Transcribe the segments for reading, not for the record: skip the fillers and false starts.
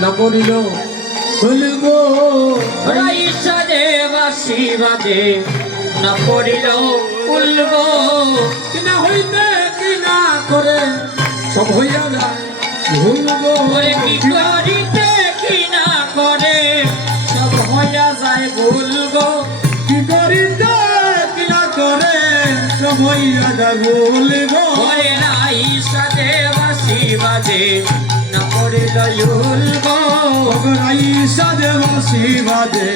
না করিল ভুলব রাইসাদে বাসি বাজে না করিল ভুলব কিনা হইতে কিনা করে সব হইয়া যায় ভুলব ওরে কি করিতে কিনা করে সব হইয়া যায় ভুলব কি করিতে কিনা করে সব হইয়া যায় ভুলব ওরে রাইসাদে বাসি বাজে না করিল ভুলব রাইসা দেবাসি বাজে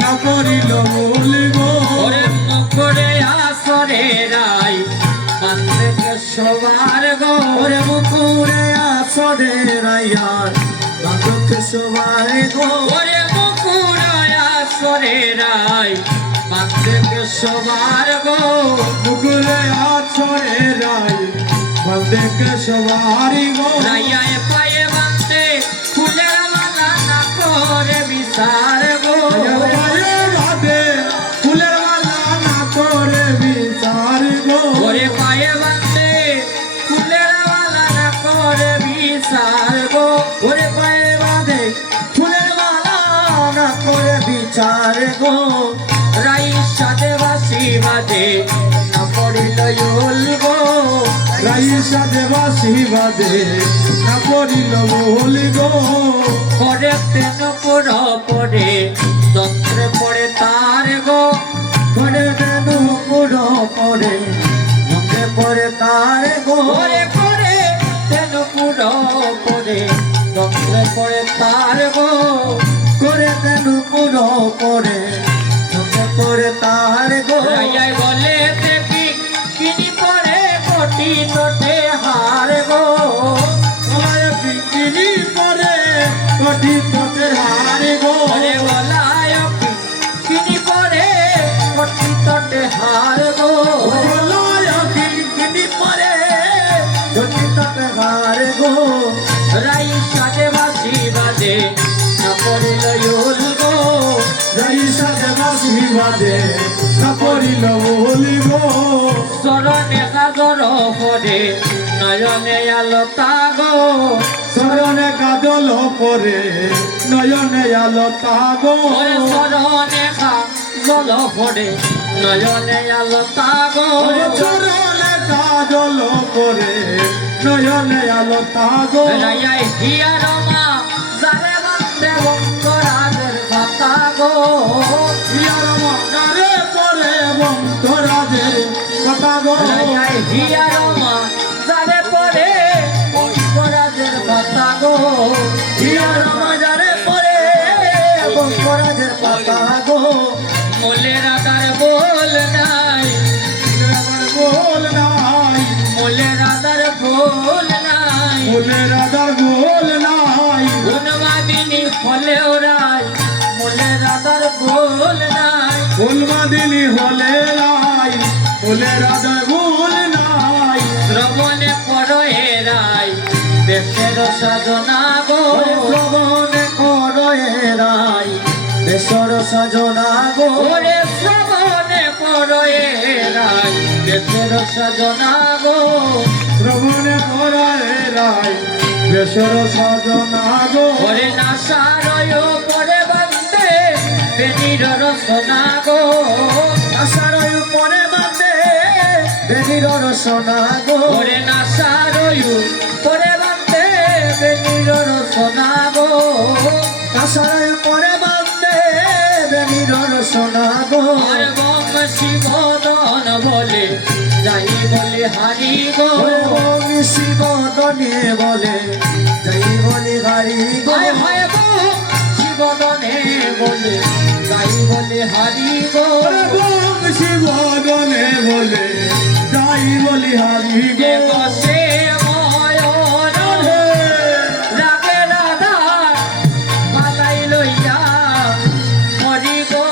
না করিল ভুলব ওরে মুখরে আসরে রাই বান্ধে সবার গো ওরে মুকুরে আসরে রাইয়ার বাঁধক সবার গো ওরে মুখরে আসরে রাই বান্ধে সবার গো মুকুরে আসরে রাই বাঁধক সবার গো রাইয়ায় পায়ে বাঁধতে ফুলের মালা না করে বিচার গো পায়ে বাঁধে ফুলের মালা না করে বিচার গো ওরে পায়ে বাঁধতে ফুলের মালা না করে বিচার গো ওরে পায়ে বাঁধে ফুলের মালা না করে বিচার গো রাইসা দেবাসি বাজে না পড়িল গো রাইসা দেবাসি বাজে না পড়িল ভুলব পরে তেন পুরো পরে তন্ত্রে পড়ে তার গো করে দেন পুরো পরে মনে পরে তার গো পরে করে তেন পুরো পরে তন্ত্রে পড়ে তার গো করে দেন পুরো পরে মনে পরে তার গো রাইয়াই বলে দেখি কিনি পরে কোটি নোটে হার গো তোমায় বিকিনি পরে কটি পটে হার গো ওরে বলায় কিনি পরে কোটি নোটে হার গো বলায় বিকিনি পরে কটি পটে হার গো রাইসা দেবাসি বাজে না পড়িল গো রাইসা দেবাসি বাজে না পড়িল ভুলব চরণে কাজর পরে নয়নে আলো তাগো শরণে কাজল পরে নয়নে আলো তাগো ওরে চরণে কাজল পরে নয়নে আলো তাগো শরণে কাজল পরে নয়নে আলো তাগো রাইয়াই হিয়ার মা যারে বান্ধে বঙ্গরাজের কথা গো ইয়ার মাগারে পরে বন্ধরাজের কথা গো রাইয়াই হিয়ার মা যারে পরে বঙ্গরাজের কথা গো ইয়ার মাজারে পরে বন্ধরাজের কথা গো মোলের আকার বল নাই বল নাই মোলের আকার বল নাই বলে রাজার বল নাই গুণবাদিনী হলেও রায় মোলের আকার বল নাই ফুলবাদিনী হলে রাই বলে রাজার বল নাই শ্রবণে পড়ে রায় দেশের সাজনা গো শ্রবণে করয়ে রাই বেসর সজনা গো ওরে শ্রবণে পড়ে রায় দেশের সাজনা গো শ্রবণে করয়ে রাই বেসর সজনা গো ওরে নাসারয় পড়ে বান্ধে বেনির রসনা গো আশারয় পরে বাঁধে বেনির রসনা গো ওরে নাসারয় পড়ে বান্ধে বেনির রসনা গো আশারয় পরে বাঁধে বেনির রসনা গো আর বম শিবদন বলে যাই বলে হারি গো শিবদনে বলে যাই বলি গাড়ি গো হায় হায় গো শিবদনে বলে যাই বলে হারি গো শিবদনে বলে যাই বলি হারি যে গো বসে ময়ন রাগে রাধা মালাই লইয়া মরি গো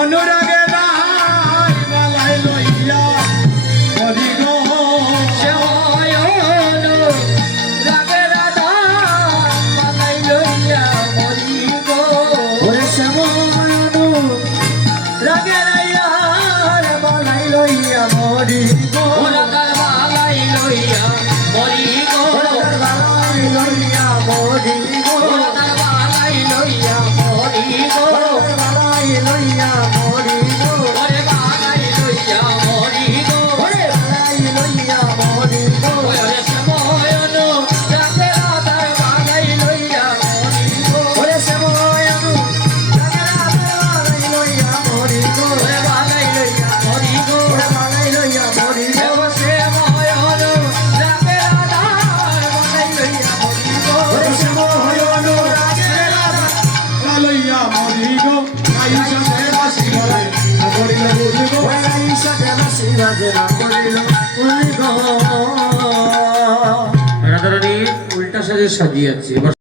অনুরাগে রাই মালাই লইয়া হরি গো সে ময়ন রাগে রাধা মালাই লইয়া মরি গো ওরে শ্যামনু রাগে রাইয়া বালাই লইয়া আইসাতে বাসি বাজে না করিল বুঝি গো ওই আইসাতে বাসি বাজে না করিল বলি গো। রাধারানী উল্টা সাজে সাজিয়েছে। এবার